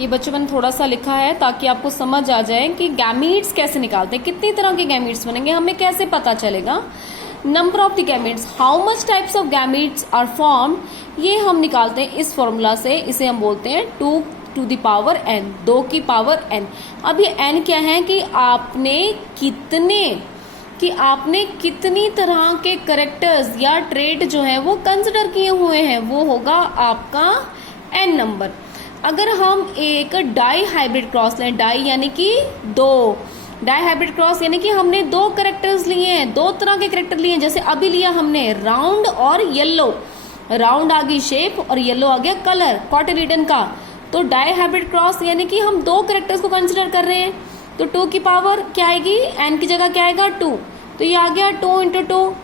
ये बच्चों मैंने थोड़ा सा लिखा है ताकि आपको समझ आ जाए कि गैमीट्स कैसे निकालते हैं, कितनी तरह के गैमीट्स बनेंगे, हमें कैसे पता चलेगा। Number of the gametes, how much types of gametes are formed, ये हम निकालते हैं इस फॉर्मूला से। इसे हम बोलते हैं 2 to the power n, 2 की पावर n। अब ये n क्या है कि आपने कितनी तरह के करेक्टर्स या ट्रेट जो है वो कंसिडर किए हुए हैं, वो होगा आपका n नंबर। अगर हम एक डाई हाइब्रिड क्रॉस लें, डाई यानी कि 2, डाई हाइब्रिड क्रॉस यानी कि हमने 2 करेक्टर्स लिए हैं, 2 तरह के करेक्टर लिए हैं। जैसे अभी लिया हमने राउंड और येलो, राउंड आ गई शेप और येलो आ गया कलर कॉटिलिडन का। तो डाई हाइब्रिड क्रॉस यानी कि हम 2 करेक्टर्स को कंसिडर कर रहे हैं। तो 2 की पावर क्या आएगी, n की जगह क्या आएगा 2, तो ये आ गया 2 इंटू 2,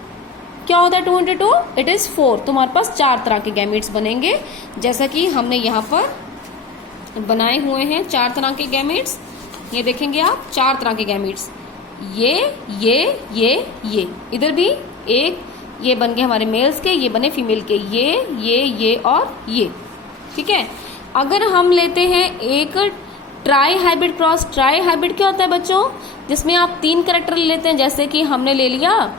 क्या होता है 2 इंटू 2, इट इज 4। तुम्हारे पास 4 तरह के गैमीट्स बनेंगे, जैसा कि हमने यहाँ पर बनाए हुए हैं 4 तरह के गैमीट्स। ये देखेंगे आप 4 तरह के गैमीट्स, ये इधर भी एक, ये बन गए हमारे मेल्स के, ये बने फीमेल के, ये और ये, ठीक है। अगर हम लेते हैं एक try hybrid cross, try hybrid क्या होता है बच्चों, जिसमें आप 3 कैरेक्टर लेते हैं। जैसे कि हमने ले लिया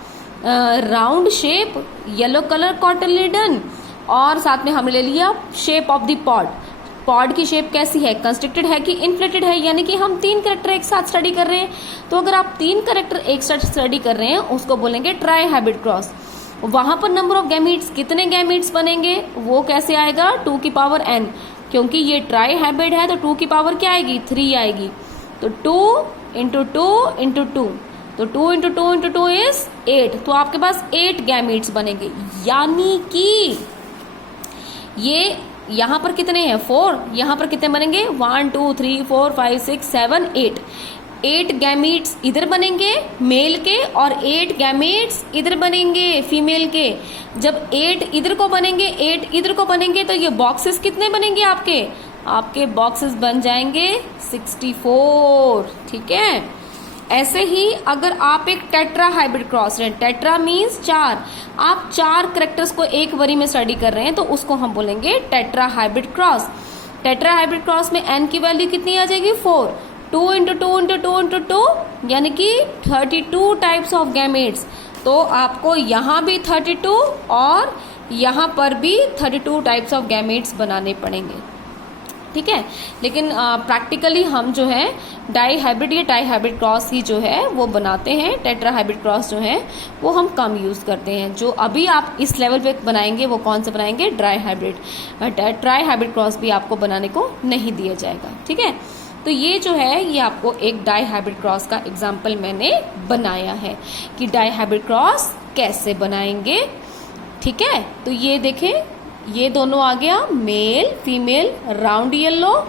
round shape, yellow colour cotyledon, और साथ में हमने ले लिया shape of the pod. Pod की शेप कैसी है, कंस्ट्रिक्टेड है कि इन्फ्लेटेड है, यानी कि हम 3 कैरेक्टर एक साथ स्टडी कर रहे हैं। तो अगर आप 3 कैरेक्टर एक साथ स्टडी कर रहे हैं, उसको बोलेंगे ट्राई हाइब्रिड क्रॉस। वहां पर नंबर ऑफ गैमीट्स, कितने गैमीट्स बनेंगे, वो कैसे आएगा 2 की पावर n, क्योंकि ये ट्राई हाइब्रिड है तो 2 की पावर क्या आएगी 3 आएगी। तो 2 इंटू 2 इंटू 2, तो 2 इंटू 2 इंटू 2 इज 8। तो आपके पास 8 गैमीट्स बनेंगे, यानी कि ये यहाँ पर कितने हैं 4, यहाँ पर कितने बनेंगे 1 2 3 4 5 6 7 8। 8 गैमीट्स इधर बनेंगे मेल के और 8 गैमीट्स इधर बनेंगे फीमेल के। जब 8 इधर को बनेंगे 8 इधर को बनेंगे तो ये बॉक्सेस कितने बनेंगे आपके बॉक्सेस बन जाएंगे 64, ठीक है। ऐसे ही अगर आप एक टेट्रा हाइब्रिड क्रॉस लें, टेट्रा मीन्स 4, आप 4 करेक्टर्स को एक बारी में स्टडी कर रहे हैं तो उसको हम बोलेंगे tetra hybrid cross. Tetra hybrid cross में n की वैल्यू कितनी आ जाएगी 4, 2 इंटू 2 इंटू 2 इंटू 2, यानी कि 32 टाइप्स ऑफ गैमेट्स। तो आपको यहाँ भी 32 और यहाँ पर भी 32 टाइप्स ऑफ गैमेट्स बनाने पड़ेंगे, ठीक है। लेकिन प्रैक्टिकली हम जो है डाई हाइब्रिड या टाई हाइब्रिड क्रॉस ही जो है वो बनाते हैं। टेट्रा हाइब्रिड क्रॉस जो है वो हम कम यूज़ करते हैं। जो अभी आप इस लेवल पे बनाएंगे वो कौन से बनाएंगे, dry hybrid. Try hybrid cross भी आपको बनाने को नहीं दिया जाएगा, ठीक है। तो ये जो है ये आपको एक डाई हाइब्रिड क्रॉस का एग्जाम्पल मैंने बनाया है कि डाई हाइब्रिड क्रॉस कैसे बनाएंगे, ठीक है। तो ये देखें, ये दोनों आ गया मेल फीमेल राउंड येलो,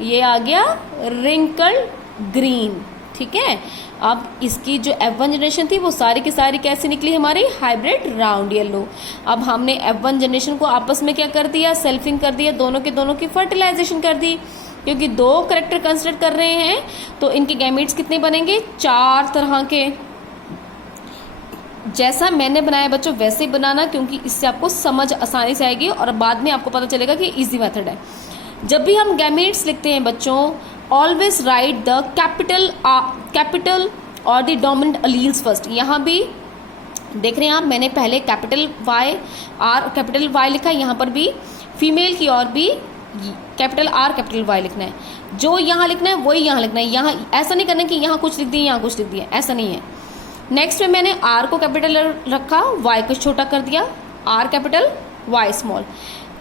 ये आ गया रिंकल ग्रीन, ठीक है। अब इसकी जो F1 जनरेशन थी वो सारी की सारी कैसे निकली हमारी हाइब्रिड राउंड येलो। अब हमने F1 जनरेशन को आपस में क्या कर दिया, सेल्फिंग कर दिया, दोनों की फर्टिलाइजेशन कर दी, क्योंकि 2 करेक्टर कंसिडर कर रहे हैं तो इनके गैमीट्स कितने बनेंगे 4 तरह के। जैसा मैंने बनाया बच्चों वैसे ही बनाना, क्योंकि इससे आपको समझ आसानी से आएगी और बाद में आपको पता चलेगा कि इजी मेथड है। जब भी हम गैमीट्स लिखते हैं बच्चों, ऑलवेज राइट द कैपिटल और द डोमिनेंट अलील्स फर्स्ट। यहाँ भी देख रहे हैं आप, मैंने पहले कैपिटल Y लिखा है, यहाँ पर भी फीमेल की और भी कैपिटल R कैपिटल Y लिखना है। जो यहाँ लिखना है वही यहाँ लिखना है, यहाँ ऐसा नहीं करना कि यहाँ कुछ लिख दिया यहाँ कुछ लिख दिया, ऐसा नहीं है। नेक्स्ट में मैंने R को कैपिटल रखा, Y को छोटा कर दिया, R कैपिटल Y स्मॉल।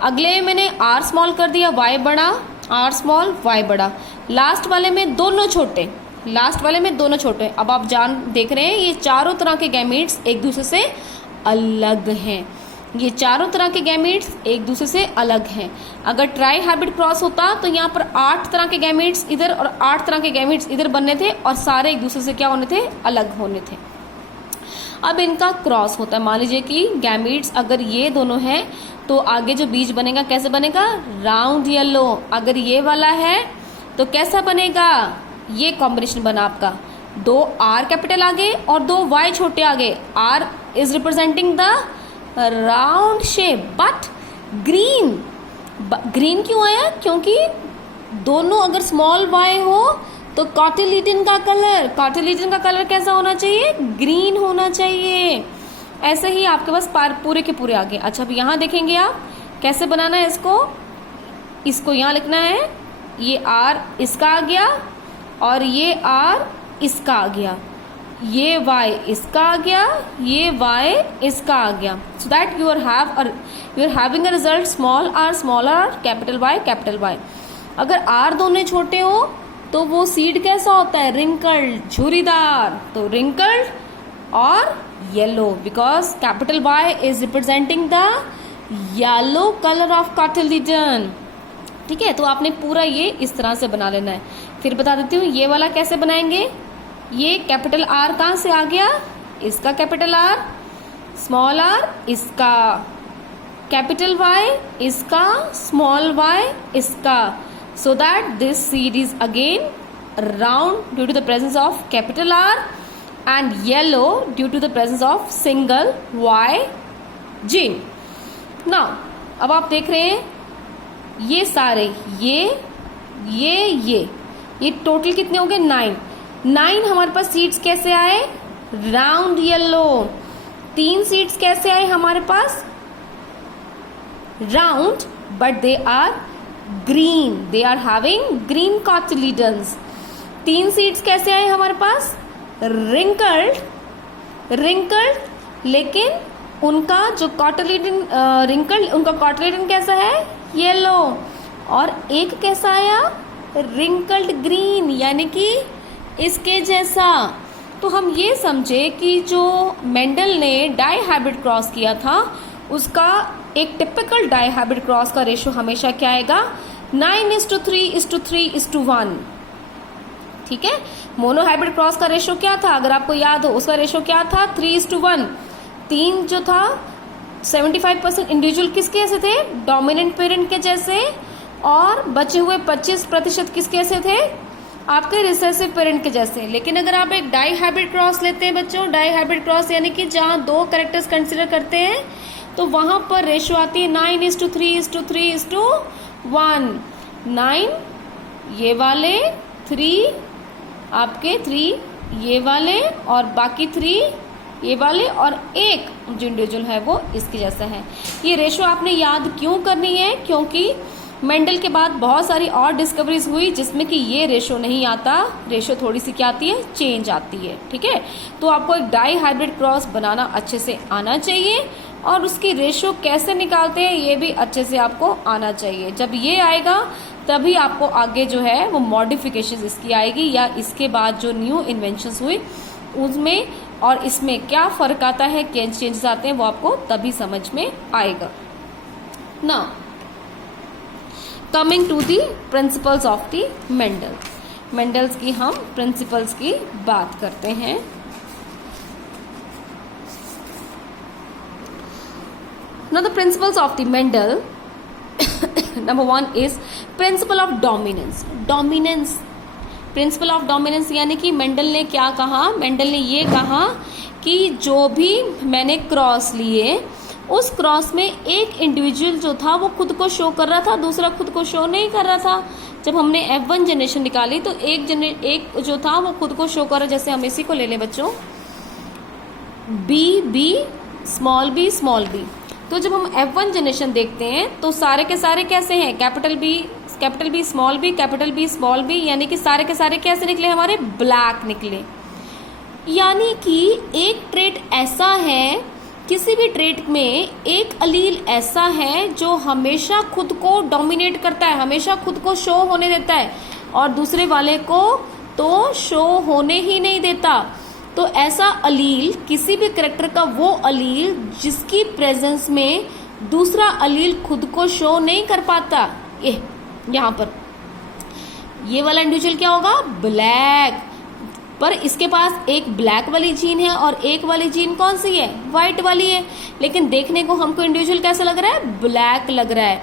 अगले मैंने R स्मॉल कर दिया, Y बड़ा, R स्मॉल Y बड़ा। लास्ट वाले में दोनों छोटे। अब आप देख रहे हैं ये चारों तरह के गैमीट्स एक दूसरे से अलग हैं। ये चारों तरह के गैमीट्स एक दूसरे से अलग हैं। अगर ट्राई हाइब्रिड क्रॉस होता तो यहाँ पर 8 तरह के गैमीट्स इधर और 8 तरह के गैमीट्स इधर बनने थे और सारे एक दूसरे से क्या होने थे, अलग होने थे। अब इनका क्रॉस होता है, मान लीजिए कि गैमीट्स अगर ये दोनों हैं तो आगे जो बीज बनेगा कैसे बनेगा, राउंड येलो। अगर ये वाला है तो कैसा बनेगा, ये कॉम्बिनेशन बना आपका, 2 R कैपिटल आगे और 2 Y छोटे आगे। R is representing the round shape but green क्यों आया, क्योंकि दोनों अगर स्मॉल y हो तो कॉटिलिडन का कलर कैसा होना चाहिए? ग्रीन होना चाहिए। ऐसे ही आपके पास पूरे के पूरे आ गए। अच्छा, अब यहाँ देखेंगे आप कैसे बनाना है इसको यहाँ लिखना है, ये R इसका आ गया और ये R इसका आ गया, ये Y इसका आ गया, ये Y इसका आ गया। So that you are having a result small r capital Y। अगर R दोनों छोटे हो तो वो सीड कैसा होता है? रिंकल्ड, झुरीदार। तो रिंकल्ड और yellow, because capital Y is representing the yellow colour of cotyledon. ठीक है, तो आपने पूरा ये इस तरह से बना लेना है। फिर बता देती हूँ ये वाला कैसे बनाएंगे। ये कैपिटल R कहाँ से आ गया? इसका कैपिटल R, स्मॉल r इसका, कैपिटल Y इसका, स्मॉल y इसका, so that this seed is again round due to the presence of capital R and yellow due to the presence of single Y gene. Now अब आप देख रहे हैं ये सारे ये टोटल कितने हो गए? 9 हमारे पास सीड्स कैसे आए? Round yellow. 3 सीड्स कैसे आए हमारे पास? Round, but they are green, they are having green cotyledons. 3 seeds कैसे आए हमारे पास? रिंकल्ड, लेकिन उनका जो कॉटिलिडन रिंकल्ड, उनका कॉटिलिडन कैसा है? येलो। और एक कैसा आया? रिंकल्ड ग्रीन, यानी कि इसके जैसा। तो हम ये समझे कि जो मेंडल ने डाई हाइब्रिड क्रॉस किया था उसका एक टिपिकल डाई हाइब्रिड क्रॉस का रेशियो हमेशा क्या आएगा? 9:3:3:1। ठीक है, मोनो हाइब्रिड क्रॉस का रेशियो क्या था? अगर आपको याद हो उसका रेशियो क्या था? 3:1। 3 जो था 75% इंडिविजुअल किसके जैसे थे? डोमिनेंट पेरेंट के जैसे, और बचे हुए 25% किसके जैसे थे? आपके रिसेसिव पेरेंट के जैसे। लेकिन अगर आप एक डाई हाइब्रिड क्रॉस लेते हैं बच्चों, डाई हाइब्रिड क्रॉस यानी कि जहाँ 2 कैरेक्टर्स कंसिडर करते हैं, तो वहां पर रेशियो आती है 9:3:3:1। 9 ये वाले, 3 आपके 3 ये वाले, और बाकी 3 ये वाले, और एक जो इंडिविजुअल है वो इसके जैसा है। ये रेशो आपने याद क्यों करनी है? क्योंकि मेंडल के बाद बहुत सारी और डिस्कवरीज हुई जिसमें कि ये रेशो नहीं आता, रेशो थोड़ी सी क्या आती है? चेंज आती है। ठीक है, तो आपको एक डाई हाइब्रिड क्रॉस बनाना अच्छे से आना चाहिए, और उसकी रेशो कैसे निकालते हैं ये भी अच्छे से आपको आना चाहिए। जब ये आएगा तभी आपको आगे जो है वो मॉडिफिकेशन इसकी आएगी, या इसके बाद जो न्यू इन्वेंशंस हुई उसमें और इसमें क्या फर्क आता है, क्या चेंजेस आते हैं, वो आपको तभी समझ में आएगा। Now coming to the principles of the Mendel's की हम प्रिंसिपल्स की बात करते हैं। Now the principles of the Mendel, number 1 is principle of dominance. Principle of dominance यानी कि मेंडल ने क्या कहा? मेंडल ने ये कहा कि जो भी मैंने क्रॉस लिए उस क्रॉस में एक इंडिविजुअल जो था वो खुद को शो कर रहा था, दूसरा खुद को शो नहीं कर रहा था। जब हमने F1 जनरेशन निकाली तो एक जो था वो खुद को शो कर रहा। जैसे हम इसी को ले लें बच्चों, बी स्मॉल बी। तो जब हम F1 जनरेशन देखते हैं तो सारे के सारे कैसे हैं? Capital B small B, capital B small B, यानी कि सारे के सारे कैसे निकले? हमारे ब्लैक निकले। यानी कि एक ट्रेट ऐसा है, किसी भी ट्रेट में एक अलील ऐसा है जो हमेशा खुद को डोमिनेट करता है, हमेशा खुद को शो होने देता है, और दूसरे वाले को तो शो होने ही नहीं देता। तो ऐसा अलील, किसी भी कैरेक्टर का वो अलील जिसकी प्रेजेंस में दूसरा अलील खुद को शो नहीं कर पाता। यहाँ पर ये वाला इंडिविजुअल क्या होगा? ब्लैक। पर इसके पास एक ब्लैक वाली जीन है और एक वाली जीन कौन सी है? व्हाइट वाली है। लेकिन देखने को हमको इंडिविजुअल कैसा लग रहा है? ब्लैक लग रहा है।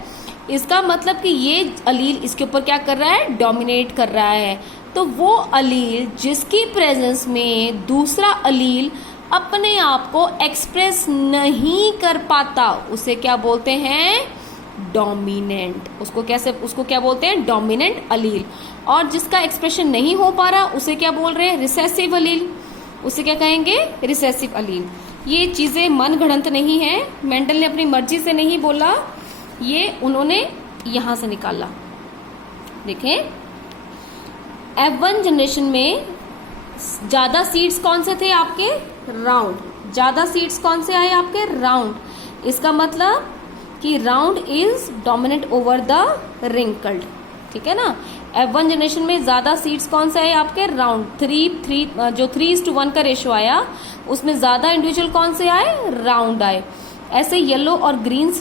इसका मतलब कि ये अलील इसके ऊपर क्या कर रहा है? डोमिनेट कर रहा है। तो वो अलील जिसकी प्रेजेंस में दूसरा अलील अपने आप को एक्सप्रेस नहीं कर पाता, उसे क्या बोलते हैं? डोमिनेंट। उसको क्या बोलते हैं? डोमिनेंट अलील। और जिसका एक्सप्रेशन नहीं हो पा रहा उसे क्या बोल रहे हैं? रिसेसिव अलील। उसे क्या कहेंगे? रिसेसिव अलील। ये चीजें मन गढ़ंत नहीं है, मेंडल ने अपनी मर्जी से नहीं बोला, ये उन्होंने यहां से निकाला। देखें, F1 जनरेशन में ज्यादा सीड्स कौन से थे आपके? राउंड। ज्यादा सीड्स कौन से आए आपके? राउंड। इसका मतलब कि round is dominant over the wrinkled. ठीक है ना? F1 जनरेशन में ज्यादा सीड्स कौन से आए आपके? राउंड। 3:1 का रेशियो आया, उसमें ज्यादा इंडिविजुअल कौन से आए? राउंड आए। ऐसे येलो और ग्रीन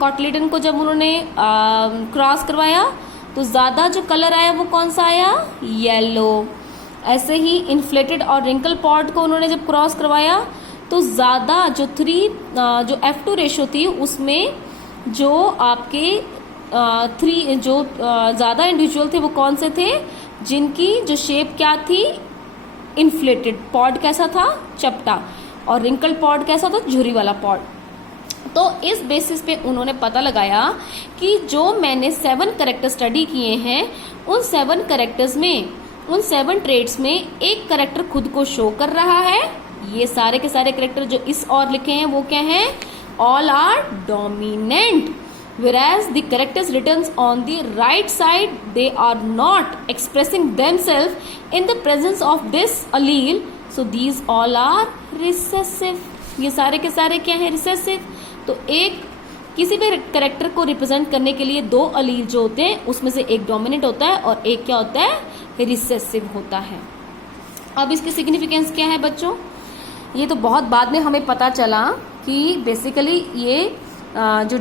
कॉटलिडन को जब उन्होंने क्रॉस करवाया तो ज्यादा जो कलर आया वो कौन सा आया? येलो। ऐसे ही इन्फ्लेटेड और रिंकल पॉड को उन्होंने जब क्रॉस करवाया तो ज्यादा जो F2 रेशियो थी उसमें जो आपके ज्यादा इंडिविजुअल थे वो कौन से थे? जिनकी जो शेप क्या थी? इन्फ्लेटेड। पॉड कैसा था? चपटा। और रिंकल पॉड कैसा था? झुर्री वाला पॉड। तो इस बेसिस पे उन्होंने पता लगाया कि जो मैंने 7 कैरेक्टर स्टडी किए हैं उन 7 कैरेक्टर्स में, उन 7 ट्रेड्स में एक कैरेक्टर खुद को शो कर रहा है। ये सारे के सारे कैरेक्टर जो इस और लिखे हैं वो क्या हैं? All are dominant. whereas the characters written on the right side they are not expressing themselves in the presence of this allele, so these all are recessive। ये सारे के सारे क्या है? रिसेसिव। तो एक किसी भी कैरेक्टर को रिप्रेजेंट करने के लिए 2 अलील जो होते हैं उसमें से एक डोमिनेंट होता है और एक क्या होता है? रिसेसिव होता है। अब इसकी सिग्निफिकेंस क्या है बच्चों? ये तो बहुत बाद में हमें पता चला कि बेसिकली ये जो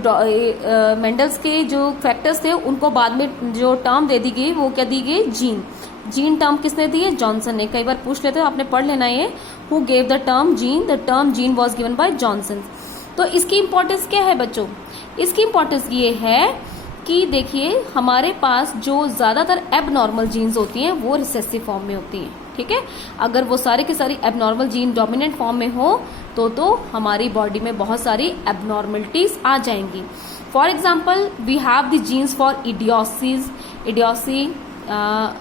मेंडल्स के जो फैक्टर्स थे उनको बाद में जो टर्म दे दी गई वो क्या दी गई? जीन। जीन टर्म किसने दी है? जॉनसन ने। कई बार पूछ लेते हो, आपने पढ़ लेना ये। Who gave the term gene? The term gene was given by Johnson. तो इसकी इंपॉर्टेंस क्या है बच्चों? इसकी इंपॉर्टेंस ये है कि देखिए हमारे पास जो ज्यादातर एबनॉर्मल जीन्स होती हैं वो रिसेसिव फॉर्म में होती हैं। ठीक है? अगर वो सारी की सारी एबनॉर्मल जीन डोमिनेंट फॉर्म में हो तो हमारी बॉडी में बहुत सारी एबनॉर्मलिटीज आ जाएंगी। For example we have the genes for idiocy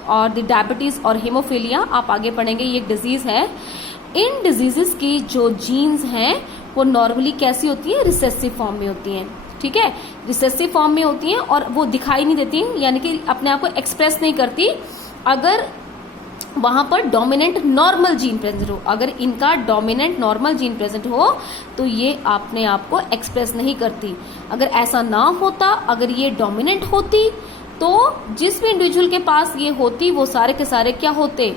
और द डायबिटीज और हेमोफीलिया। आप आगे पढ़ेंगे, ये एक डिजीज है। इन डिजीजेस की जो जीन्स हैं वो नॉर्मली कैसी होती है? रिसेसिव फॉर्म में होती हैं। ठीक है? रिसेसिव फॉर्म में होती हैं और वो दिखाई नहीं देती, यानी कि अपने आप को एक्सप्रेस नहीं करती अगर वहां पर डोमिनेंट नॉर्मल जीन प्रेजेंट हो। अगर इनका डोमिनेंट नॉर्मल जीन प्रेजेंट हो तो ये अपने आप को एक्सप्रेस नहीं करती। अगर ऐसा ना होता, अगर ये डोमिनेंट होती तो जिस भी इंडिविजुअल के पास ये होती वो सारे के सारे क्या होते?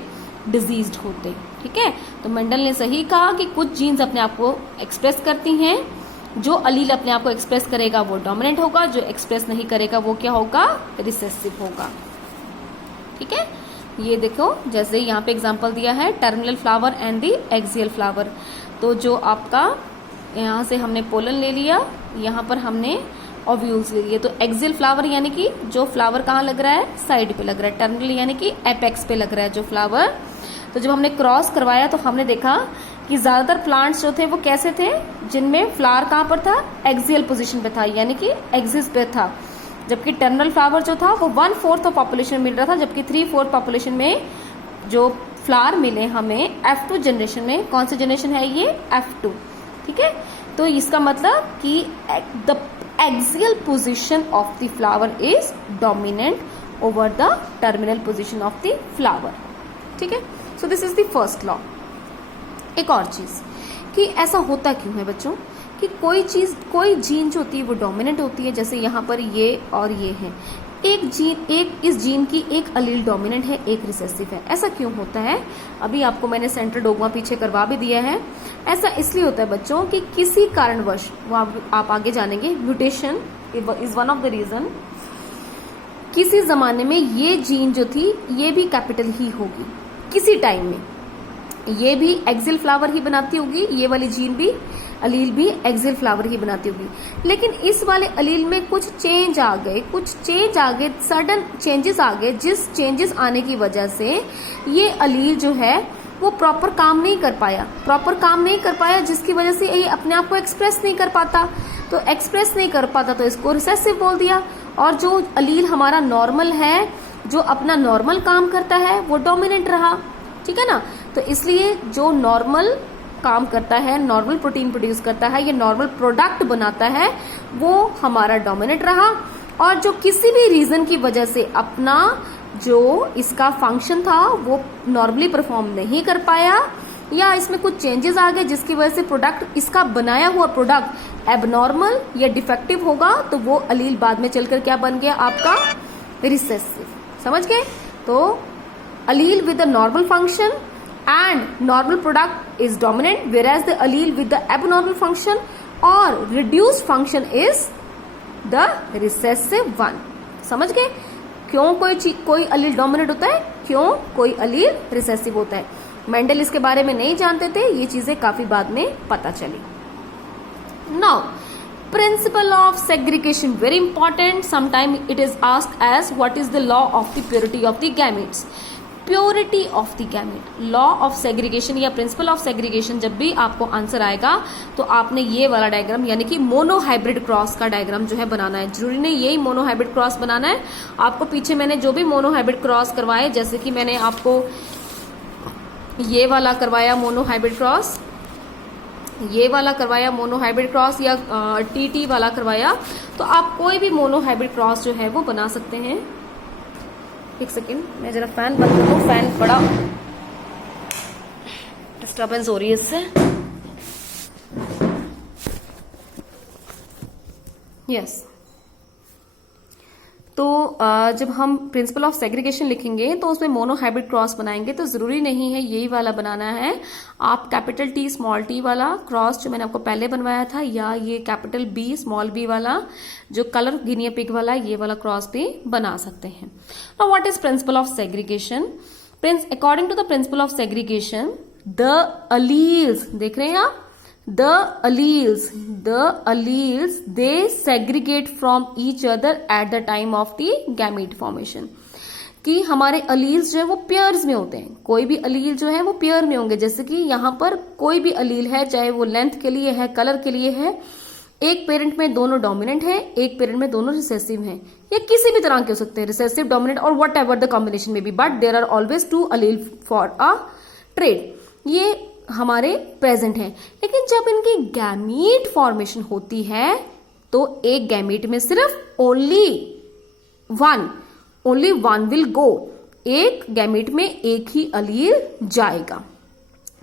डिजीज्ड होते। ठीक है? तो मेंडल ने सही कहा कि कुछ जीन्स अपने आप को एक्सप्रेस करती हैं। जो अलील अपने आप को एक्सप्रेस करेगा वो डोमिनेंट होगा, जो एक्सप्रेस नहीं करेगा वो क्या होगा? रिसेसिव होगा। ठीक है? ये देखो, जैसे यहाँ पे एग्जांपल दिया है terminal flower and the axial flower. तो जो आपका यहाँ से हमने पोलन ले लिया, यहाँ पर हमने ओव्यूल्स ले लिए। तो एक्सियल फ्लावर यानी कि जो फ्लावर कहाँ लग रहा है? साइड पे लग रहा है। टर्मिनल यानी कि एपेक्स पे लग रहा है जो फ्लावर। तो जब हमने क्रॉस करवाया तो हमने देखा कि ज्यादातर प्लांट्स जो थे वो कैसे थे? जिनमें फ्लावर कहाँ पर था? एक्सियल पोजीशन पे था, यानी कि एक्सिस पे था। जबकि टर्मिनल फ्लावर जो था वो 1/4 ऑफ पॉपुलेशन मिल रहा था, जबकि 3/4 पॉपुलेशन में जो फ्लावर मिले हमें F2 जनरेशन में। कौन सी जनरेशन है ये? F2। ठीक है? तो इसका मतलब कि the axial position of the flower is dominant over the terminal position of the flower. ठीक है? So this is the first law. एक और चीज कि ऐसा होता क्यों है बच्चों कि कोई जीन जो होती है वो डोमिनेंट होती है, जैसे यहाँ पर ये और ये है। इस जीन की एक अलील डोमिनेंट है, एक रिसेसिव है। ऐसा क्यों होता है? अभी आपको मैंने सेंट्रल डोग्मा पीछे करवा भी दिया है। ऐसा इसलिए होता है बच्चों कि किसी कारणवश, वो आप आगे जानेंगे, mutation is one of the reason. किसी जमाने में ये जीन जो थी ये भी कैपिटल ही होगी, किसी टाइम में ये भी एक्सियल फ्लावर ही बनाती होगी, ये वाली जीन भी अलील भी एक्सियल फ्लावर ही बनाती होगी। लेकिन इस वाले अलील में कुछ चेंज आ गए, सडन चेंजेस आ गए, जिस चेंजेस आने की वजह से ये अलील जो है वो प्रॉपर काम नहीं कर पाया, जिसकी वजह से ये अपने आप को एक्सप्रेस नहीं कर पाता, तो इसको रिसेसिव बोल दिया। और जो अलील हमारा नॉर्मल है, जो अपना नॉर्मल काम करता है, वो डोमिनेंट रहा, ठीक है ना। तो इसलिए जो नॉर्मल काम करता है, नॉर्मल प्रोटीन प्रोड्यूस करता है, ये नॉर्मल प्रोडक्ट बनाता है, वो हमारा डोमिनेंट रहा। और जो किसी भी रीजन की वजह से अपना जो इसका फंक्शन था वो नॉर्मली परफॉर्म नहीं कर पाया, या इसमें कुछ चेंजेस आ गए जिसकी वजह से प्रोडक्ट, इसका बनाया हुआ प्रोडक्ट एबनॉर्मल या डिफेक्टिव होगा, तो वो अलील बाद में चलकर क्या बन गया आपका, रिसेसिव। समझ गए। तो allele with the normal function and normal product is dominant, whereas the allele with the abnormal function or reduced function is the recessive one। समझ गए। क्यों कोई अलील डोमिनेंट होता है, क्यों कोई अलील रिसेसिव होता है। मेंडल इसके बारे में नहीं जानते थे, ये चीजें काफी बाद में पता चली। Now principle of segregation, very important, sometime it is asked as what is the law of the purity of the gametes। Purity of the gamete, law of segregation या प्रिंसिपल ऑफ सेग्रीगेशन, जब भी आपको answer आएगा तो आपने ये वाला diagram यानी कि मोनोहाइब्रिड क्रॉस का डायग्राम जो है बनाना है। जरूरी नहीं यही मोनोहाइब्रिड क्रॉस बनाना है, आपको पीछे मैंने जो भी मोनोहाइब्रिड क्रॉस करवाए, जैसे कि मैंने आपको ये वाला करवाया मोनोहाइब्रिड क्रॉस, ये वाला करवाया मोनोहाइब्रिड क्रॉस, या टीटी वाला करवाया, तो आप कोई भी मोनोहाइब्रिड क्रॉस जो है वो बना सकते हैं। एक सेकेंड, मैं जरा फैन बंद कर दूं, फैन बड़ा डिस्टर्बेंस हो रही है इससे। यस, तो जब हम प्रिंसिपल ऑफ सेग्रीगेशन लिखेंगे तो उसमें मोनोहाइब्रिड क्रॉस बनाएंगे, तो जरूरी नहीं है यही वाला बनाना है। आप कैपिटल टी स्मॉल टी वाला क्रॉस जो मैंने आपको पहले बनवाया था, या ये कैपिटल बी स्मॉल बी वाला जो कलर गिनिया पिग वाला, ये वाला क्रॉस भी बना सकते हैं। Now what is principle of segregation. According to the principle of segregation, the alleles, देख रहे हैं आप, the alleles they segregate from each other at the time of the gamete formation। कि हमारे अलील्स जो है वो पेयर्स में होते हैं, कोई भी अलील जो है वो पेयर में होंगे। जैसे कि यहाँ पर कोई भी अलील है, चाहे वो लेंथ के लिए है, कलर के लिए है, एक पेरेंट में दोनों डोमिनेंट है, एक पेरेंट में दोनों रिसेसिव हैं, या किसी भी तरह के हो सकते हैं, रिसेसिव, डोमिनेंट और वट एवर द कॉम्बिनेशन में be, but there are always two allele for a trait. ये हमारे प्रेजेंट है। लेकिन जब इनकी गैमीट फॉर्मेशन होती है तो एक गैमीट में सिर्फ ओनली वन विल गो, एक गैमीट में एक ही अलील जाएगा।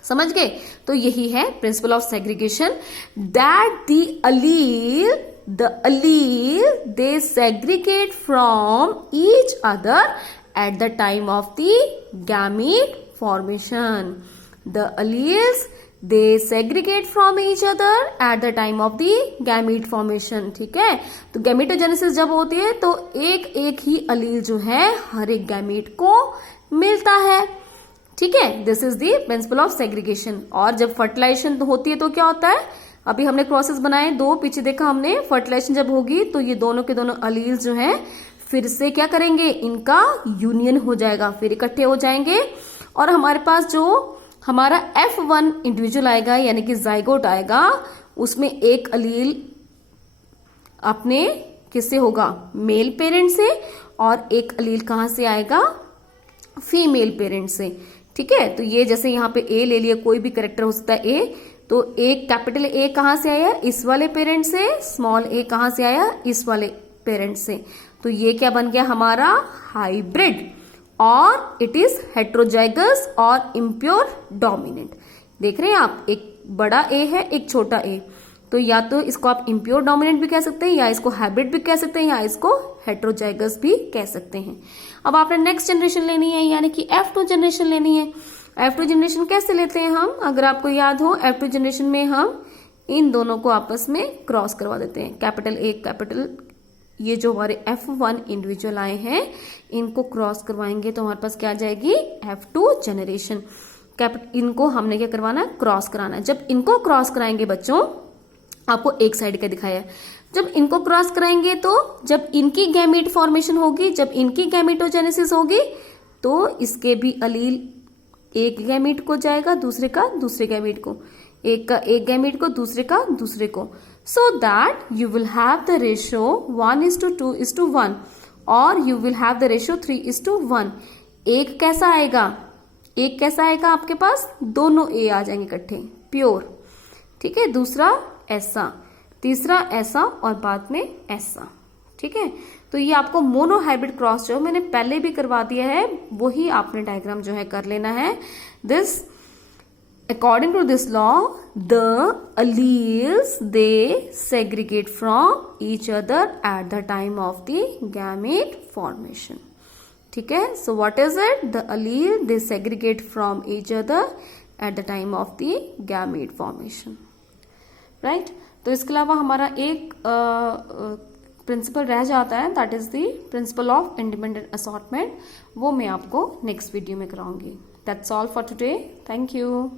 समझ गए। तो यही है principle of segregation, that the allele they segregate from each other at the time of the gamete formation. The alleles they segregate from each other at the time of the gamete formation। ठीक है। तो gametogenesis जब होती है तो एक ही अलील जो है हर एक गैमेट को मिलता है। ठीक है, this is the principle of segregation. और जब फर्टिलाइजेशन होती है तो क्या होता है, अभी हमने क्रॉसेस बनाए दो, पीछे देखा हमने, फर्टिलाइजेशन जब होगी तो ये दोनों के दोनों अलील जो है फिर से क्या करेंगे, इनका यूनियन हो जाएगा, फिर इकट्ठे हो जाएंगे, और हमारे पास जो हमारा F1 इंडिविजुअल आएगा यानी कि जाइगोट आएगा, उसमें एक अलील अपने किससे होगा, मेल पेरेंट से, और एक अलील कहां से आएगा, फीमेल पेरेंट से। ठीक है, तो ये जैसे यहाँ पे ए ले लिया, कोई भी करेक्टर हो सकता है ए, तो एक कैपिटल ए कहां से आया, इस वाले पेरेंट से, स्मॉल ए कहां से आया, इस वाले पेरेंट से। तो ये क्या बन गया हमारा हाइब्रिड, और इट इज हेट्रोजाइगस और इम्प्योर डोमिनेंट। देख रहे हैं आप, एक बड़ा ए है, एक छोटा ए, तो या तो इसको आप इम्प्योर डोमिनेंट भी कह सकते हैं, या इसको हाइब्रिड भी कह सकते हैं, या इसको हेट्रोजाइगस भी कह सकते हैं। अब आपने नेक्स्ट जनरेशन लेनी है, यानी कि F2 जनरेशन लेनी है। F2 जनरेशन कैसे लेते हैं हम, अगर आपको याद हो, F2 जनरेशन में हम इन दोनों को आपस में क्रॉस करवा देते हैं, कैपिटल ए कैपिटल, ये जो हमारे F1 इंडिविजुअल आए हैं इनको क्रॉस करवाएंगे तो हमारे पास क्या आ जाएगी, F2 जनरेशन। इनको हमने क्या करवाना है, क्रॉस कराना है। जब इनको क्रॉस कराएंगे बच्चों, आपको एक साइड का दिखाया, जब इनको क्रॉस कराएंगे तो जब इनकी गैमीट फॉर्मेशन होगी, जब इनकी गैमीटोजेनेसिस होगी, तो इसके भी अलील एक गैमीट को जाएगा, दूसरे का दूसरे गैमीट को, एक का एक गैमीट को, दूसरे का दूसरे को, सो that you will have the ratio 1:2:1 और you will have the ratio 3:1। एक कैसा आएगा, एक कैसा आएगा आपके पास, दोनों ए आ जाएंगे इकट्ठे प्योर, ठीक है। दूसरा ऐसा, तीसरा ऐसा और बाद में ऐसा, ठीक है। तो ये आपको मोनो हाइब्रिड क्रॉस जो मैंने पहले भी करवा दिया है वही आपने डायग्राम जो है कर लेना है। This according to this law the alleles they segregate from each other at the time of the gamete formation, ठीक है। so what is it, the allele they segregate from each other at the time of the gamete formation, right। तो इसके अलावा हमारा एक principal रह जाता है, that is the principle of independent assortment, वो मैं आपको नेक्स्ट वीडियो में कराऊंगी। That's all for today, thank you.